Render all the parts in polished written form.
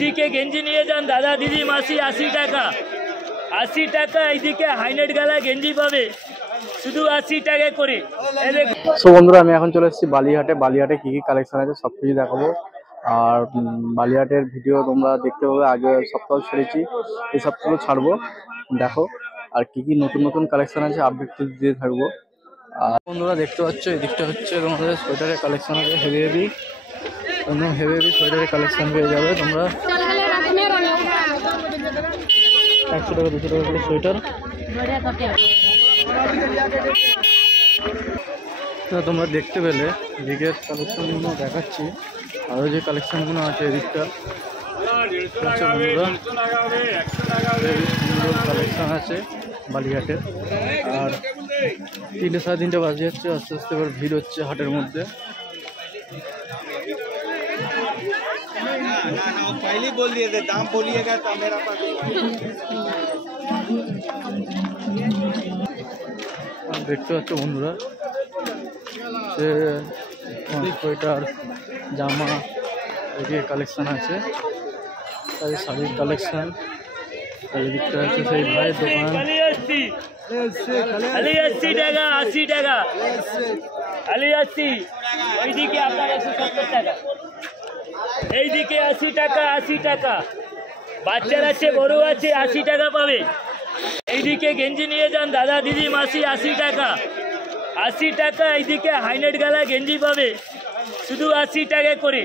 এইদিকে গেঞ্জি নিয়ে যান দাদা দিদি মাসি 80 টাকা, 80 টাকা। এইদিকে হাইনেট গালা গেঞ্জি পাবে শুধু 80 টাকা করে। সো বন্ধুরা আমি এখন চলে এসেছি বালিহাটে। বালিহাটে কি কি কালেকশন আছে সব কিছু দেখাবো। আর বালিহাটের ভিডিও তোমরা দেখতে পাবে, আগে সপ্তাহ ছেড়েছি, এই সপ্তাহ ছাড়বো, দেখো। আর কি কি নতুন নতুন কালেকশন আছে আপডেট দিয়ে থাকবো। আর বন্ধুরা দেখতে পাচ্ছ এদিকটা হচ্ছে তোমাদের সোয়েটারের কালেকশন আছে, হেভি হেভি, একদম হেভি হেভি সোয়েটারের কালেকশন পেয়ে যাবে তোমরা। 100 টাকা 200 টাকা করে সোয়েটার তোমরা দেখতে পেলে। এদিকে কালেকশনগুলো দেখাচ্ছি, আরও যে কালেকশনগুলো আছে এদিকটা কালেকশন আছে বালিহাটে। আর 3টে 3:30 বাজে যাচ্ছে, আস্তে আস্তে এবার ভিড় হচ্ছে হাটের মধ্যে। দেখতে পাচ্ছ বন্ধুরা যে সোয়েটার জামা এদিকে কালেকশন আছে, তাই শাড়ির কালেকশন। এদিকটা আছে সেই ভাইয়ের দোকান। 80 টাকা 80 টাকা 80। ওইদিকে আপনার 170 টাকা, এইদিকে 80 টাকা 80 টাকা। বাচ্চার আছে বড় আছে 80 টাকা পাবে। এইদিকে গেঞ্জি নিয়ে যান দাদা দিদি মাসি 80 টাকা, 80 টাকা। এইদিকে হাইনেট গালা গেঞ্জি পাবে শুধু 80 টাকা করে।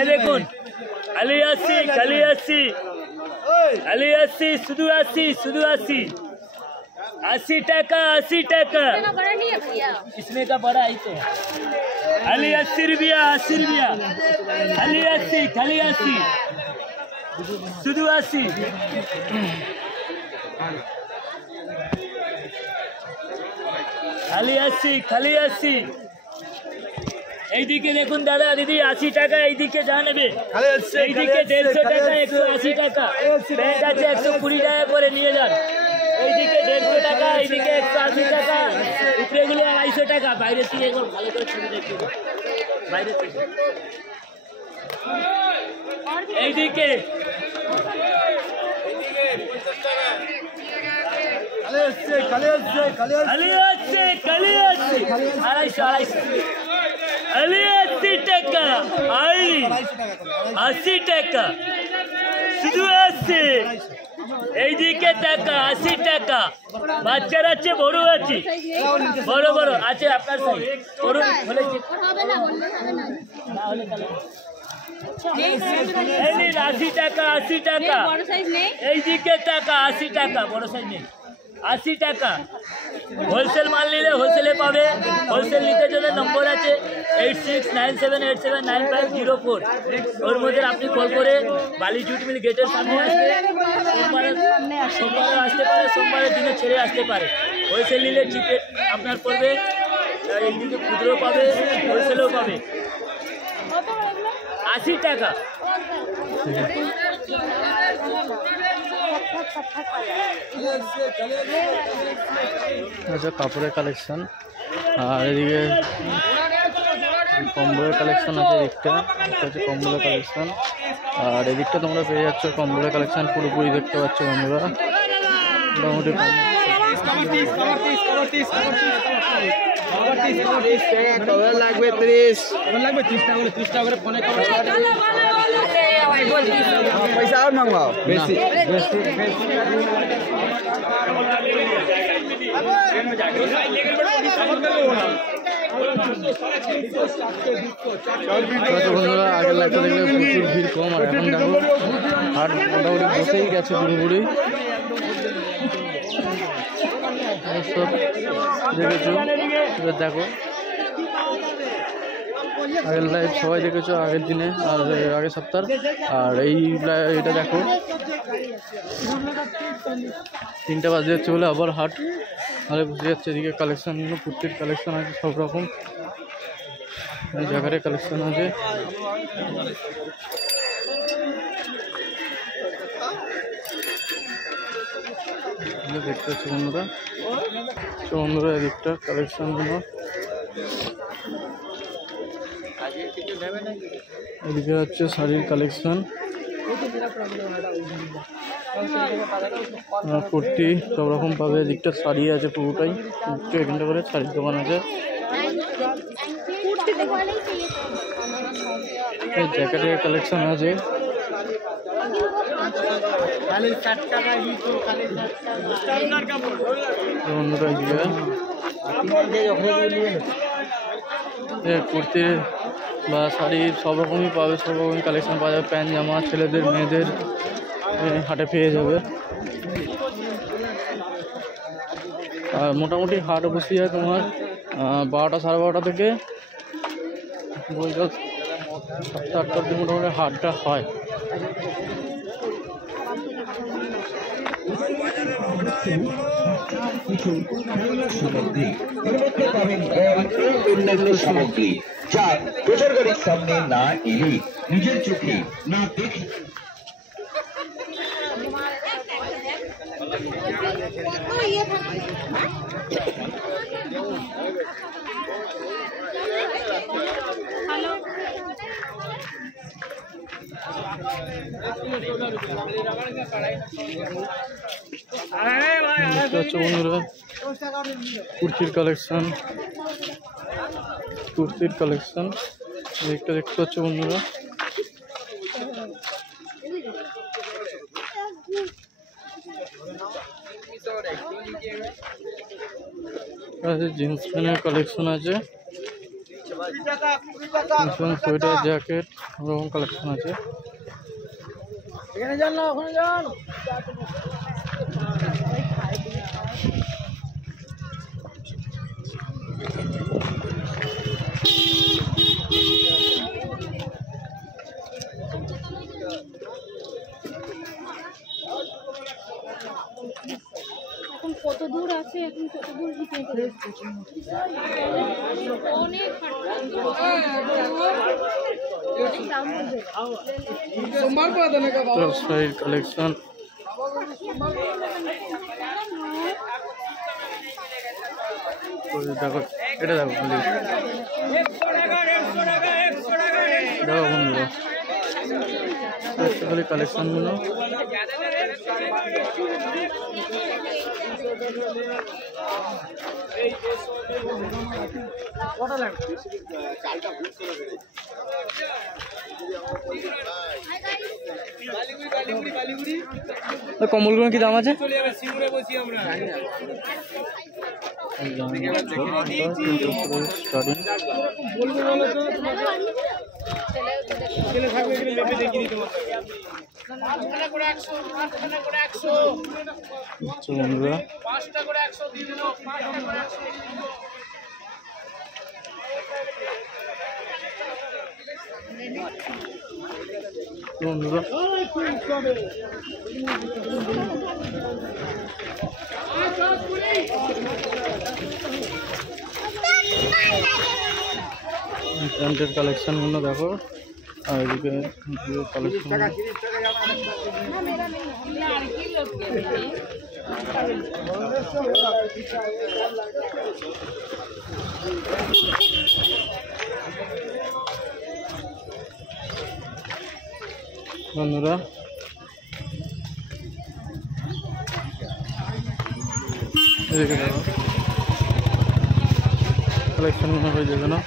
এ দেখুন খালি 80 খালি 80 খালি 80 শুধু 80 শুধু 80 80 টাকা 80 টাকা। इसमें का बड़ा ही तो खाली 80 रुपया 80 रुपया खाली 80 खाली 80 শুধু 80 খালি 80 খালি 80। এইদিকে দেখুন দাদা দিদি 80 টাকা। এইদিকে যা নেবে এইদিকে 150 টাকা 180 টাকা। ব্যাগ আছে 120 টাকা করে নিয়ে যান। এইদিকে 150 টাকা, এইদিকে 180 টাকা, উপরেগুলো 250 টাকা। বাইরে থেকে এখন ভালো করে ছবি দেখতে বাইরে থেকে। এইদিকে খালি আছে 80 টাকা 80 টাকা শুধু 80। এইদিকে টাকা 80 টাকা। বাচ্চার আছে বড় আছে, বড় বড় আছে আপনার সাইজ বড় হলে 80 টাকা 80 টাকা। এইদিকে টাকা 80 টাকা, বড় সাইজ নেই 80 টাকা। হোলসেল মাল নিলে হোলসেলে পাবে। হোলসেল নিতে জন্য নম্বর আছে 8697879504। ওর মধ্যে আপনি কল করে বালি জুট মিল গেটের সামনে আসবে। সোমবারে আসতে পারে, সোমবারের দিনে ছেড়ে আসতে পারে। হোলসেল নিলে চিপে আপনার পড়বে, এইদিকে খুচরো পাবে, হোলসেলও পাবে 80 টাকা। আচ্ছা কাপড়ের কালেকশন। আর এদিকে কম্বলের কালেকশন আছে, এদিকটা হচ্ছে কম্বলের কালেকশন। আর এদিকটা তোমরা পেয়ে যাচ্ছ কম্বলের কালেকশন পুরোপুরি দেখতে পাচ্ছ বন্ধুরা। মোটামুটি লাগবে 30 টাকা করে ফোনে पैसा और मंगवाओ बेसी বন্ধুরা আগের লাইটটা দেখলে প্রচুর ভিড় কম, আর এখন দেখো হাট মোটামুটি বসেই গেছে পুরোপুরি। সব দেখেছো, এবার দেখো আগের লাইভ সবাই দেখেছো আগের দিনে আর আগের সপ্তাহ। আর এইটা দেখো 3টা বাজে যাচ্ছে বলে আবার হাট আরে বুঝে যাচ্ছে। এদিকে কালেকশনগুলো কুর্তির কালেকশন আছে, সব রকম জায়গার কালেকশন আছে। দেখতে পাচ্ছি বন্ধুরা, বন্ধুরা এদিকটা কালেকশনগুলো। এদিকে হচ্ছে শাড়ির কালেকশন। কুর্তি সব রকম পাবে। এদিকটা শাড়ি আছে পুরোটাই, এখানটা করে শাড়ির দোকান আছে। জ্যাকেটের কালেকশন আছে। কুর্তি বা শাড়ি সব রকমই পাবে, সব রকমই কালেকশন পাওয়া যাবে। প্যান্ট জামা ছেলেদের মেয়েদের হাটে পেয়ে যাবে। আর মোটামুটি হাট বসে যায় তোমার 12টা সাড়ে 12টা থেকে বলতে 7টা 8টার দিকে মোটামুটি হাটটা হয়। অন্যান্য সামগ্রী যা প্রচার গাড়ির সামনে না এলে নিজের চোখে না দেখে বন্ধুরা কুর্তির কালেকশন, একটা দেখতে পাচ্ছ বন্ধুরা। জিন্স প্যান্টের কালেকশন আছে, সোয়েটার জ্যাকেট ওরকম কালেকশন আছে। এখন কত দূর আছে, এখন কত দূর অনেক শাড়ির কালেকশন, দেখো এটা দেখো খালি দেখো বন্ধুরা খালি কালেকশনগুলো। কম্বলগুলো কি দাম আছে? বন্ধুরা প্যান্টের কালেকশনগুলো দেখো, আর এদিকে কালেকশন বন্ধুরা এদিকে দেখো কালেকশন হয়ে যাবে না।